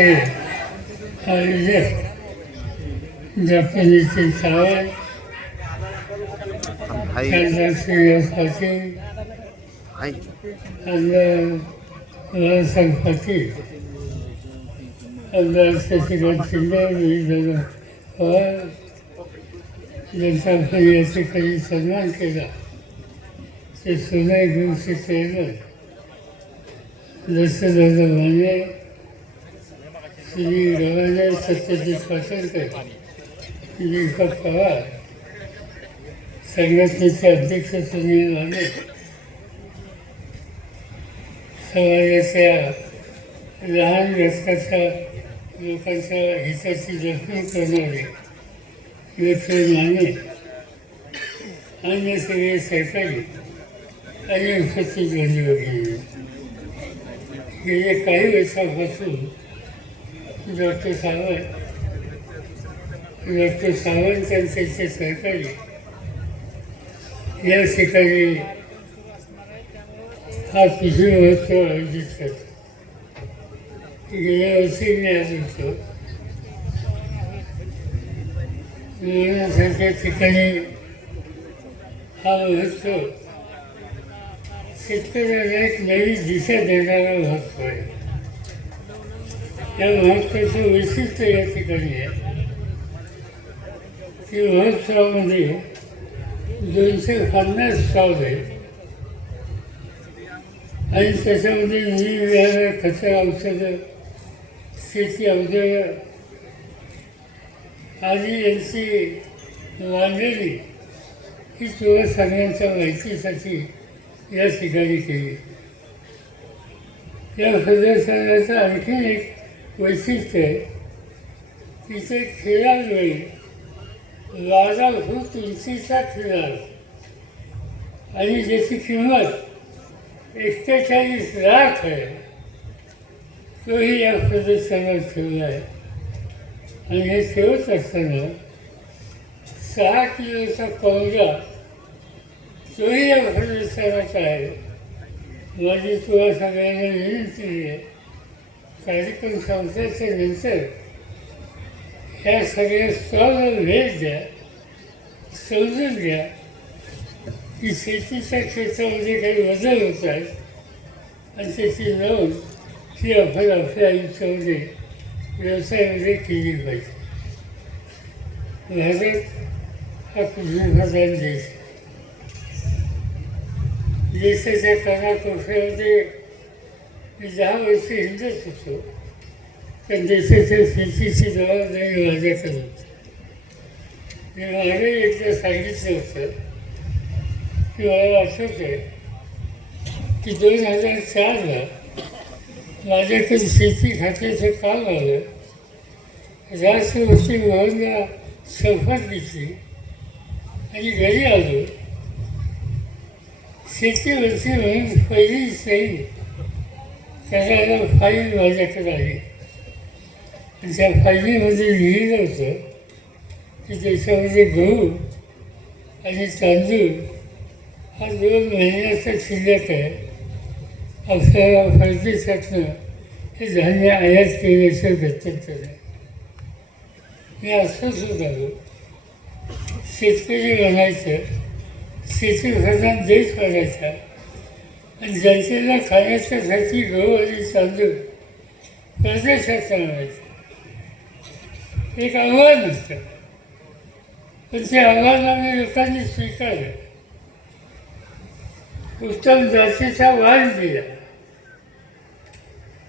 हे जनता याचे काही सन्मान केला ते सोनाई दिवशी केलं जसं म्हणजे श्री गव्हाणे सत्यजित पाटणकर दीपक पवार संघटनेचे अध्यक्ष सुनील माने समाजाच्या लहान घटकाच्या लोकांच्या हिताची जखमी करणारे व्यक्ती माने. अन्य सगळे सहकारी आणि उपस्थित झाली वगैरे गेल्या काही वर्षापासून डॉक्टर सावंत डॉक्टर सावंत आणि त्यांचे सहकारी या ठिकाणी हा कृषी महोत्सव आयोजित करतो. गेल्या वर्षी मी आलो होतो मुलांसारख्या ठिकाणी हा महोत्सव शेतकऱ्याला एक नवी दिशा देणारा महोत्सव आहे. या महोत्सवाची विशिष्ट या ठिकाणी आहे. की महोत्सवामध्ये दोनशे पन्नास स्टॉल आहेत. आणि त्याच्यामध्ये निरनिराळ्या खतं औषधं शेती औषधं आणि यांची मांडणी ही तुला सगळ्यांच्या माहितीसाठी या ठिकाणी केली. या प्रदर्शनाचं आणखी एक वैशिष्ट्य आहे. तिथे खेळांवेळी बारा फूट तुलसीचा खेळाड आणि ज्याची किंमत एक्केचाळीस लाख आहे तोही या प्रदर्शनात ठेवला आहे. आणि हे ठेवत असताना सहा किलोचा कोंबडा तोही या प्रदर्शनाचा आहे. माझी तुला सगळ्यांना विनंती आहे. कार्यक्रम संपल्याच्या नंतर ह्या सगळ्या स्टॉलला भेट द्या समजून घ्या की शेतीच्या क्षेत्रामध्ये काही बदल होत आहेत आणि त्याची नोंद ही आपण आपल्या आयुष्यामध्ये व्यवसायामध्ये केली पाहिजे भारत हा कृषीप्रधान देश आहे देशाच्या कानाकोपऱ्यामध्ये मी दहा वर्ष हिंदूच होतो पण देशाच्या शेतीची जबाबदारी माझ्याकडे होती. मी मागे एकदा सांगितलं होतं की मला आठवत आहे की दोन हजार चारला माझ्याकडे शेती खात्याचं काम आलं. राष्ट्रपती भवनला शपथ घेतली आणि घरी आलो. शेतीवरती म्हणून पहिली सही एकदम फाईल माझ्याकडे आली. आणि त्या फाईलीमध्ये म्हणजे लिहिलं होतं की त्याच्यामध्ये गहू आणि तांदूळ हा दोन महिन्याचा शिल्लक आहे. आपल्याला परदेशातनं हे धान्य आयात केल्याचं गत्यंतर आहे मी असं सुद्धा शेतकरी म्हणायचं शेती प्रधान देश बनायचा आणि जनतेला खाण्याच्यासाठी गहू आणि तांदूळ परदेशात आणायचं एक आव्हान असतं. पण त्या आव्हानाने लोकांनी स्वीकारलं उत्तम जातीचा वाद दिला.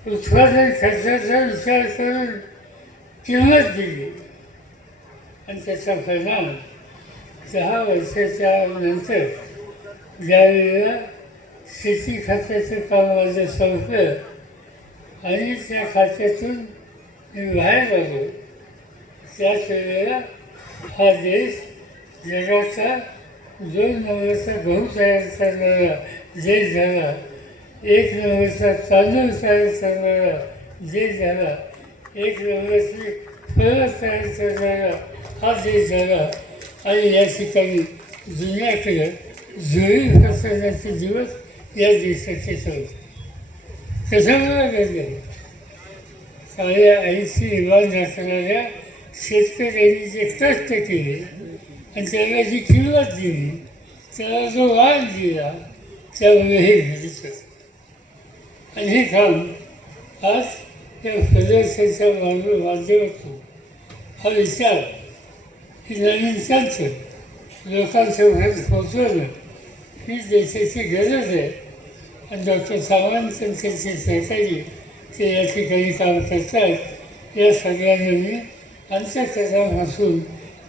उत्पादन खर्चाचा विचार करून किंमत दिली. आणि त्याचा परिणाम दहा वर्षाच्या नंतर ज्यावेळेला शेती खात्याचं काम माझं संपलं. आणि त्या खात्यातून मी बाहेर आलो. त्याच वेळेला हा देश जगाचा दोन नंबरचा गहू तयार करणारा देश झाला. एक नंबरचा तांदूळ तयार करणारा देश झाला. एक नंबरची फळं तयार करणारा हा देश झाला. आणि या ठिकाणी दुनियाकडे जुळी फसवण्याचे दिवस या दिवसाची होते कशामुळे घडले साऱ्या ऐंशी इमान असणाऱ्या शेतकऱ्यांनी जे कष्ट केले आणि त्याला जी किंमत दिली त्याला जो वाद दिला त्यामुळे हे घडत आणि हे काम आज या प्रदर्शनाच्या माध्यम माध्यमातून हा विचार की नवीन तंत्र लोकांसमोर पोचवणं ही देशाची गरज आहे आणि डॉक्टर सावंत त्यांचे सहकारी ते या ठिकाणी काम करतात या सगळ्यांना मी अंतकरणापासून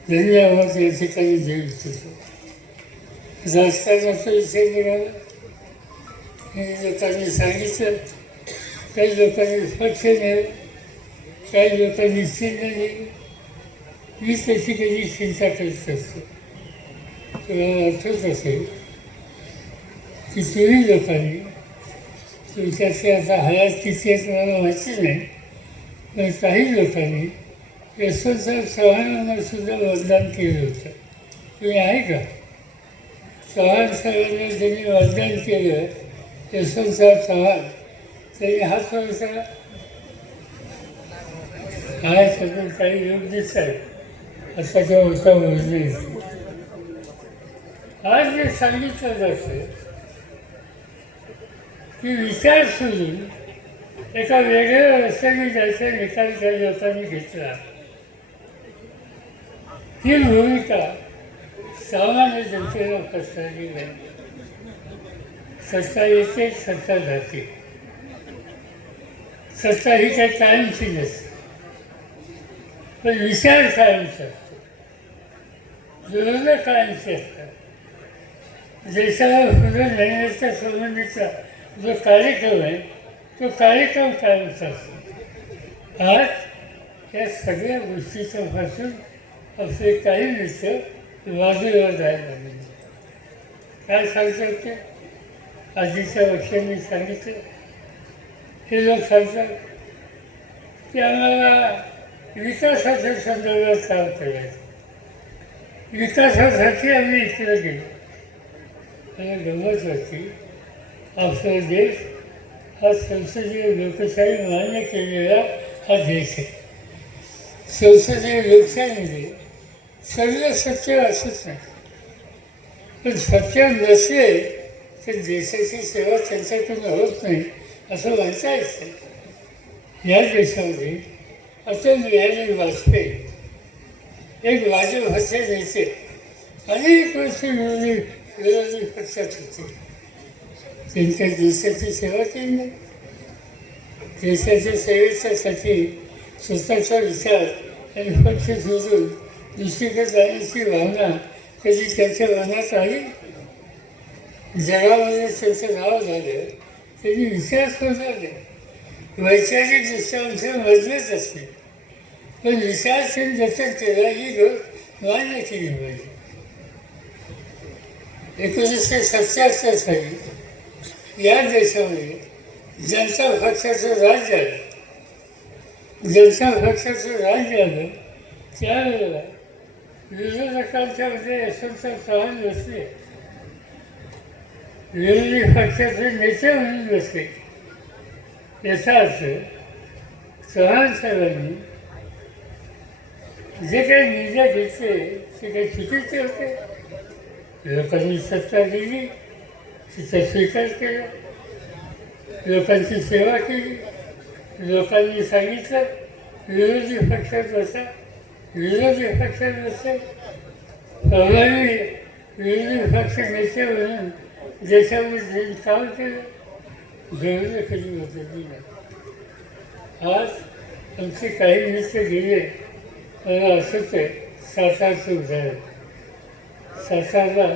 धन्यवाद या ठिकाणी देऊ इच्छितो राजकारणाचा विषय निघाला लोकांनी सांगितलं काही लोकांनी स्वच्छ नेलं काही लोकांनी चिन्ह नेलं मी त्याची कधी चिंता करत असतो तुम्हाला आठवत असेल की तुम्ही लोकांनी तुमच्याशी आता हयात किती आहेत मला माहिती नाही. पण काही लोकांनी यशवंतराव चव्हाणांना सुद्धा मतदान केलं होतं. तुम्ही आहे का? चव्हाण साहेबांना ज्यांनी मतदान केलं. यशवंतराव चव्हाण. त्यांनी हा थोडासा काय सगळं काही लोक दिसत आहेत आताच्या होता मोजले आज जे सांगितलं जातं मी विचार सोडून एका वेगळ्या रस्त्याने जायचा निकाल त्या मी घेतला. ही भूमिका सामान्य जनतेला पसरली नाही. सत्ता येते सत्ता जाते. सत्ता ही काही कायमची नसते. पण विचार कायमचा असतो. विरोधक कायमची असतात. देशाला पुढे नेण्याच्या संबंधीचा जो कार्यक्रम आहे तो कार्यक्रम कायमचा असतो. आज या सगळ्या गोष्टीच्या पासून असे काही मित्र बाजूला जायला लागले. काय सांगतात ते? आधीच्या वर्षांनी सांगितलं. हे लोक सांगतात की आम्हाला विकासाच्या संदर्भात काम करायचं. विकासासाठी आम्ही इकडे गेलो. आणि गमत होती आपला देश हा संसदीय लोकशाही मान्य केलेला हा। देश आहे संसदीय लोकशाहीमध्ये सर्व सत्य असंच नाही पण सत्य नसले तर देशाची सेवा त्यांच्याकडून होत नाही असं म्हणता येतं या देशामध्ये अटल बिहारी वाजपेयी। एक वाजव पक्षाचे नेते अनेक वर्ष विरोधी विरोधी पक्षात होते त्यांच्या देशाची सेवा केली. नाही देशाच्या सेवेच्यासाठी स्वतःचा विचार आणि पक्ष सोडून दुसरीकडे जाण्याची भावना कधी त्यांच्या मनात आली? जगामध्ये त्यांचं नाव झालं त्यांनी विचार सोडले वैचारिक दृष्ट्या आमचं मजबूत असते. पण विचारशील जतन केला ही गोष्ट मान्य केली पाहिजे एकोणीसशे सत्याहत्तर साली या देशामध्ये जनता पक्षाचं राज आलं जनता पक्षाचं राज झालं त्यावेळेला विरोधकांच्यामध्ये म्हणजे यशवंतराव चव्हाण बसले विरोधी पक्षाचे नेते म्हणून बसले याचा अर्थ चव्हाण साहेबांनी जे काही निर्णय घेतले ते काही चुकीचे होते? लोकांनी सत्ता दिली. तिचा स्वीकार केला लोकांची सेवा केली लोकांनी सांगितलं विरोधी पक्षात बसा विरोधी पक्षात बसा प्रभावी विरोधी पक्ष नेते म्हणून देशामध्ये काम केलं गरज कधी बदलली नाही आज आमचे काही मित्र गेले मला असंच आहे सातारचं उदाहरण सातारला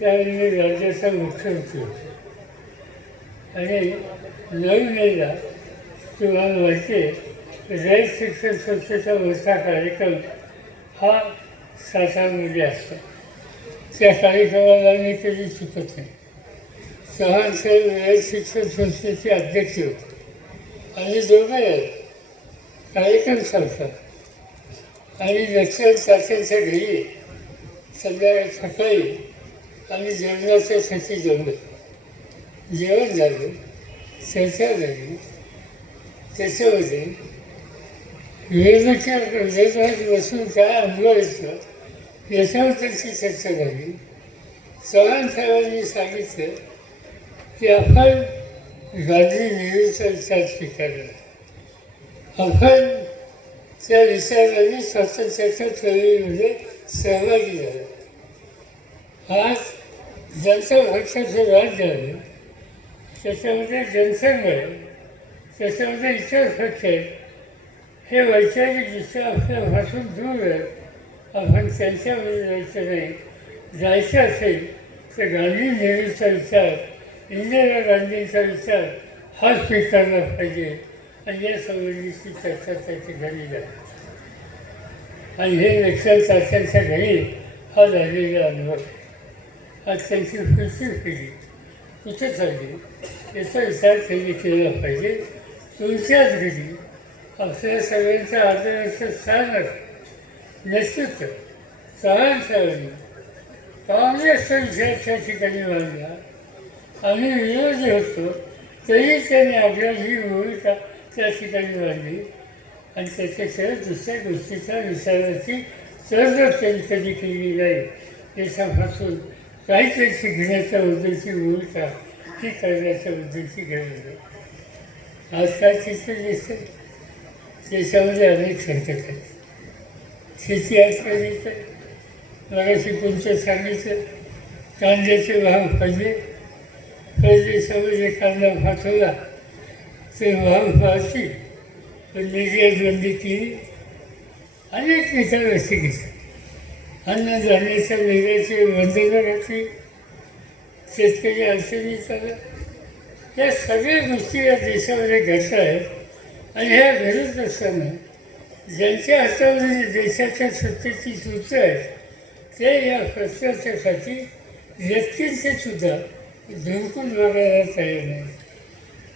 त्यावेळी राज्याचा मुख्यमंत्री होते. आणि नवीन तुम्हाला माहिती आहे रयत शिक्षण संस्थेचा मोठा कार्यक्रम हा सातारमध्ये असतो. त्या कार्यक्रमाला मी कधी चुकत नाही. चव्हाण साहेब रयत शिक्षण संस्थेचे अध्यक्ष होते. आणि दोघं आहेत कार्यक्रम सांगतात. आणि नक्षल चाचांच्या घरी संध्याकाळी सकाळी आम्ही जेवणाच्यासाठी जमलो जेवण झालं चर्चा झाली त्याच्यामध्ये विरोधाच्या विरोधात बसून काय अनुभवायचं याच्यावर त्यांची चर्चा झाली. चव्हाण साहेबांनी सांगितलं की आपण गांधी नेहरूचा विचार स्वीकारला. आपण त्या विचाराने स्वातंत्र्याच्या चळवळीमध्ये सहभागी झाला. आज ज्यांचा पक्षाचं राज्य आहे. त्याच्यामध्ये जनसंघ आहे. त्याच्यामध्ये इतर पक्ष आहेत. हे वैचारिकदृष्ट्या आपल्यापासून दूर आहे. आपण त्यांच्यामध्ये जायचं नाही. जायचं असेल तर गांधी नेहरूचा विचार इंदिरा गांधींचा विचार हा स्वीकारला पाहिजे. आणि या संबंधीची चर्चा त्या घरी झाली आणि हे लक्षात चाचांच्या घरी हा झालेला अनुभव आज त्यांची पुढची पिढी कुठे चालली? याचा विचार त्यांनी केला पाहिजे. तुमच्याच घरी आपल्या सगळ्यांच्या आदराचं स्थान असतं नेतृत्व चव्हाण साहेबांनी काँग्रेसचा त्या ठिकाणी मांडला आम्ही विरोधी होतो तरी त्यांनी आपल्या ही भूमिका त्या ठिकाणी मांडली. आणि त्याच्याशिवाय दुसऱ्या गोष्टीचा विचाराची तरतूद त्यांनी कधी केली नाही याच्यापासून काहीतरी शिकण्याच्या उद्देशी भूमिका ती करण्याच्या उद्देशी गरज आहे आजकाल दिसते चित्र देशामध्ये अनेक संकट आहेत. शेती आज काय दिसतं मगाशी तुमचं सांगितलं कांद्याचे भाव पडले परदेशामध्ये कांदा पाठवला ते भाव पाहतील पण निर्यात बंदी केली अनेक विचार असे घेतले अन्न धान्याच्या निर्याचे बंधनं घातली शेतकरी अडचणीत आला या सगळ्या गोष्टी या देशामध्ये घडत आहेत. आणि ह्या घडत असताना ज्यांच्या हातामध्ये देशाच्या सत्तेची सूत्र आहेत ते या प्रश्नाच्यासाठी व्यक्तींचे सुद्धा झुंकून बघायला तयार नाही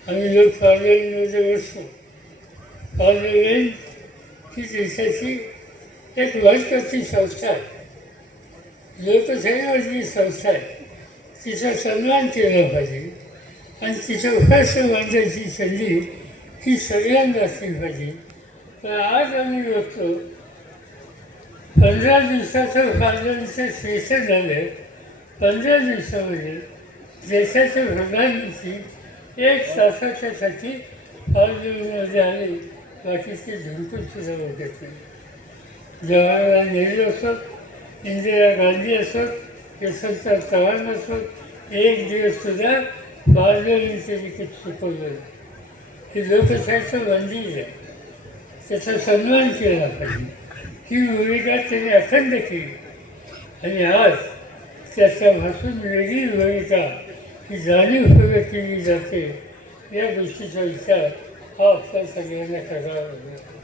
आम्ही लोक पार्लमेंटमध्ये बसतो पार्लमेंट ही देशाची एक महत्त्वाची संस्था आहे. लोकशाहीवरची संस्था आहे. तिचा सन्मान केला पाहिजे. आणि तिचं भाष्य मांडण्याची संधी ही सगळ्यांना असली पाहिजे. पण आज आम्ही बघतो पंधरा दिवसाचं पार्लमेंटचं सेशन झालं पंधरा दिवसामध्ये देशाचे प्रधानमंत्री एक तासाच्यासाठी पार्लमेंटमध्ये आले बाकीचे झुंकून सुद्धा बघत नाही जवाहरलाल नेहरू असतात इंदिरा गांधी असोत यशवंतराव चव्हाण असोत एक दिवस सुद्धा पार्लमेंटचे तिकीट चुकवलं ही लोकशाहीचं मंदिर आहे. त्याचा सन्मान केला पाहिजे. ही भूमिका त्याने अखंड केली. आणि आज त्याच्यापासून वेगळी भूमिका ही जाणीवपूर्वक केली जाते या गोष्टीचा विचार हा आपल्या सगळ्यांना करावा लागला